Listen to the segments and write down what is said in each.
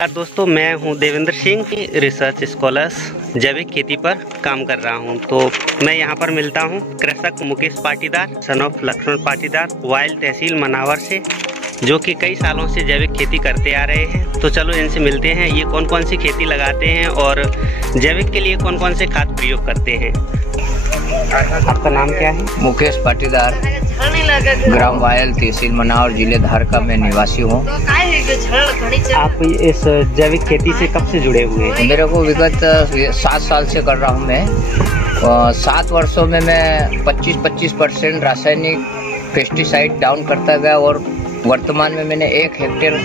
दोस्तों, मैं हूं देवेंद्र सिंह, रिसर्च स्कॉलर्स जैविक खेती पर काम कर रहा हूं। तो मैं यहां पर मिलता हूं कृषक मुकेश पाटीदार, सन ऑफ लक्ष्मण पाटीदार, वाइल्ड तहसील मनावर से, जो कि कई सालों से जैविक खेती करते आ रहे हैं। तो चलो इनसे मिलते हैं, ये कौन कौन सी खेती लगाते हैं और जैविक के लिए कौन कौन से खाद प्रयोग करते हैं। आपका नाम क्या है? मुकेश पाटीदार, ग्राम वायल, तहसील मनावर, जिले धार का मैं निवासी हूँ। आप इस जैविक खेती से कब से जुड़े हुए हैं? मेरे को विगत 7 साल से कर रहा हूँ मैं। 7 वर्षों में मैं 25% रासायनिक पेस्टिसाइड डाउन करता गया और वर्तमान में मैंने 1 हेक्टेयर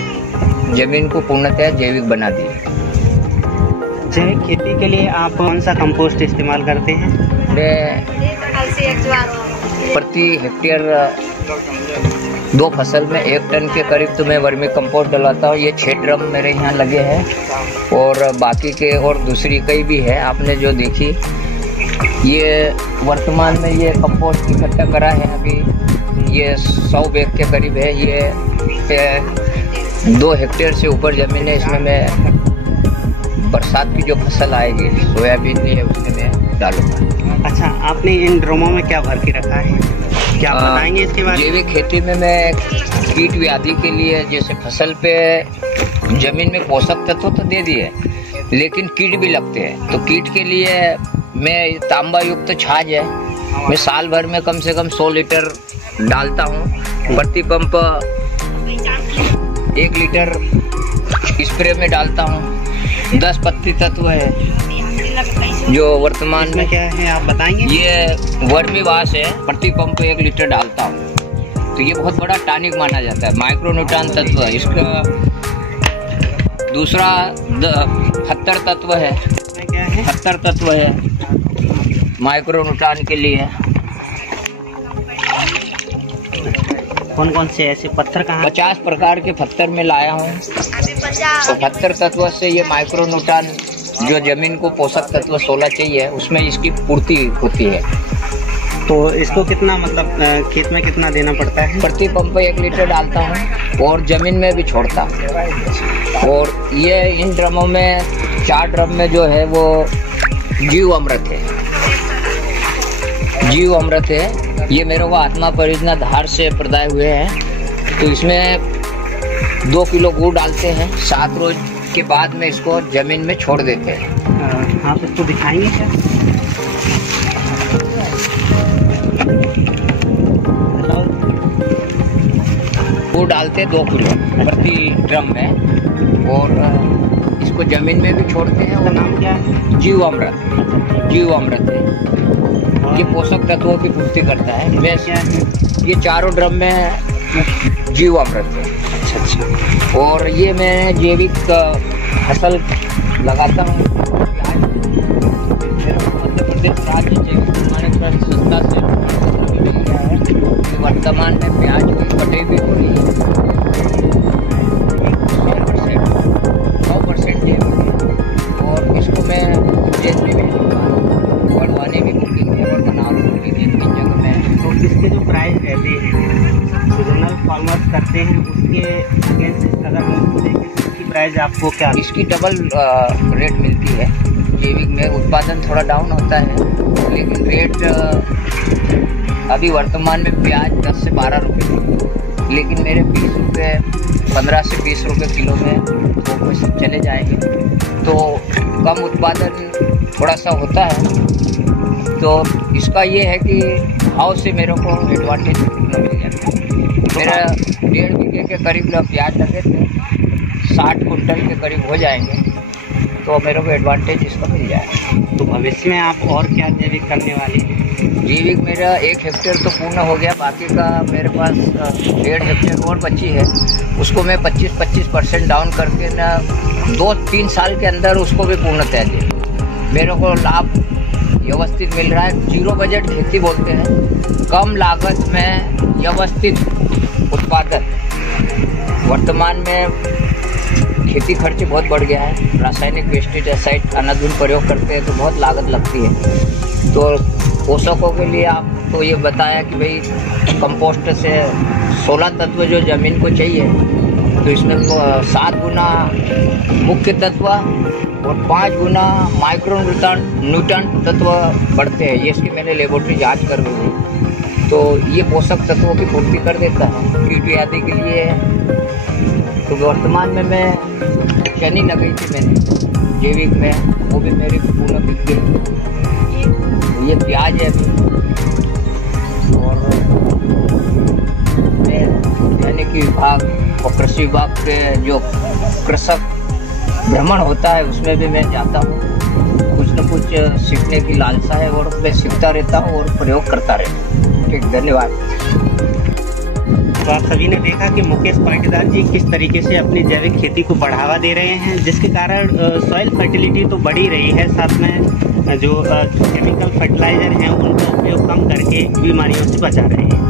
जमीन को पूर्णतः जैविक बना दी। जैविक खेती के लिए आप कौन सा कंपोस्ट इस्तेमाल करते हैं? मैं प्रति हेक्टेयर 2 फसल में 1 टन के करीब तो मैं वर्मी कंपोस्ट डलवाता हूँ। ये 6 ड्रम मेरे यहाँ लगे हैं और बाकी के और दूसरी कई भी है आपने जो देखी। ये वर्तमान में ये कंपोस्ट इकट्ठा करा है अभी, ये 100 बैग के करीब है। ये 2 हेक्टेयर से ऊपर जमीन है। इसमें मैं बरसात की जो फसल आएगी, सोयाबीन है, उसमें मैं डालूंगा। अच्छा, आपने इन ड्रमों में क्या भर के रखा है, क्या आप बताएंगे इसके बारे में? जैविक खेती में मैं कीट व्याधि के लिए, जैसे फसल पे जमीन में पोषक तत्व तो दे दिए, लेकिन कीट भी लगते हैं। तो कीट के लिए मैं तांबा युक्त छाछ है, मैं साल भर में कम से कम 100 लीटर डालता हूँ। प्रति पंप 1 लीटर स्प्रे में डालता हूँ। 10 पत्ती तत्व है जो वर्तमान में क्या है आप बताएंगे? ये वर्मी वाश है, प्रति पंप 1 लीटर डालता हूँ। तो ये बहुत बड़ा टॉनिक माना जाता है, माइक्रोन्यूट्रॉन तत्व है इसका। दूसरा 70 तत्व है, क्या है? 70 तत्व है माइक्रोन्यूट्रॉन के लिए। कौन कौन से ऐसे पत्थर कहाँ? 50 प्रकार के पत्थर में लाया हूँ। तो 70 तत्व से ये माइक्रोन्यूट्रॉन जो जमीन को पोषक तत्व 16 चाहिए, उसमें इसकी पूर्ति होती है। तो इसको कितना, मतलब खेत में कितना देना पड़ता है? प्रति पंप 1 लीटर डालता हूँ और जमीन में भी छोड़ता हूँ। और ये इन ड्रमों में 4 ड्रम में जो है वो जीव अमृत है, जीव अमृत है। ये मेरे को आत्मा परियोजना धार से प्रदाय हुए हैं। तो इसमें 2 किलो गुड़ डालते हैं, 7 रोज के बाद में इसको जमीन में छोड़ देते हैं। आप इसको दिखाएंगे क्या? गुड़ डालते 2 किलो प्रति ड्रम में और इसको जमीन में भी छोड़ते हैं। उसका नाम क्या है? जीव अमृत, जीव अमृत है। ये पोषक तत्वों की पूर्ति करता है। वैसे ये 4 ड्रम में जीव अमृत है। अच्छा। और ये मैं जैविक फसल लगाता हूँ। मध्य प्रदेश राज्य जैविक प्रमाणीकरण संस्था से मिल गया है। वर्तमान में प्याज की कटाई भी हो रही है। 100% जैविक। और इसको मैं उज्जैन में भी बढ़वाने भी बुकिंग है और बनारस बुकिंग है, 3 जगह में। तो इसके जो प्राइस रहते हैं, सीजनल फार्मर्स करते हैं, उसके अगेंस्ट अगर हम उसको देखें, इसकी प्राइस आपको क्या? इसकी डबल रेट मिलती है। जैविक में उत्पादन थोड़ा डाउन होता है, लेकिन रेट अभी वर्तमान में प्याज 10 से 12 रुपये, लेकिन मेरे 20 रुपये, 15 से 20 रुपये किलो में वो सब चले जाएंगे। तो कम उत्पादन थोड़ा सा होता है। तो इसका ये है कि भाव से मेरे को एडवांटेज मिल गया। मेरा 1.5 बीघे के करीब प्याज लगे थे, 60 कुंटल के करीब हो जाएंगे। तो मेरे को एडवांटेज इसका मिल जाएगा। तो भविष्य में आप और क्या जैविक करने वाले हैं? जैविक मेरा 1 हेक्टेयर तो पूर्ण हो गया, बाकी का मेरे पास 1.5 हेक्टेयर और बची है। उसको मैं 25% डाउन करके ना 2-3 साल के अंदर उसको भी पूर्णतः दे। मेरे को लाभ व्यवस्थित मिल रहा है। 0 बजट खेती बोलते हैं, कम लागत में व्यवस्थित उत्पादन। वर्तमान में खेती खर्च बहुत बढ़ गया है। रासायनिक पेस्टिसाइड अनाधुन प्रयोग करते हैं तो बहुत लागत लगती है। तो पोषकों के लिए आपको ये बताया कि भाई कंपोस्ट से 16 तत्व जो जमीन को चाहिए तो इसमें 7 गुना मुख्य तत्व और 5 गुना माइक्रो न्यूट्रन तत्व बढ़ते हैं। ये इसकी मैंने लेबोरेटरी जांच कर ली है। तो ये पोषक तत्वों की पूर्ति कर देता है। कीट आदि के लिए तो वर्तमान में मैं चनी लगाई थी मैंने जैविक में, वो भी मेरी पूर्ण बिक गई। ये प्याज है अभी, और मैं यानी विभाग और कृषि विभाग के जो कृषक भ्रमण होता है उसमें भी मैं जाता हूँ। कुछ न कुछ सीखने की लालसा है और मैं सीखता रहता हूँ और प्रयोग करता रहता हूँ। ठीक, धन्यवाद। तो आप सभी ने देखा कि मुकेश पाटीदार जी किस तरीके से अपनी जैविक खेती को बढ़ावा दे रहे हैं, जिसके कारण सॉइल फर्टिलिटी तो बढ़ ही रही है, साथ में जो केमिकल फर्टिलाइजर हैं उनका उपयोग कम करके बीमारियों से बचा रहे हैं।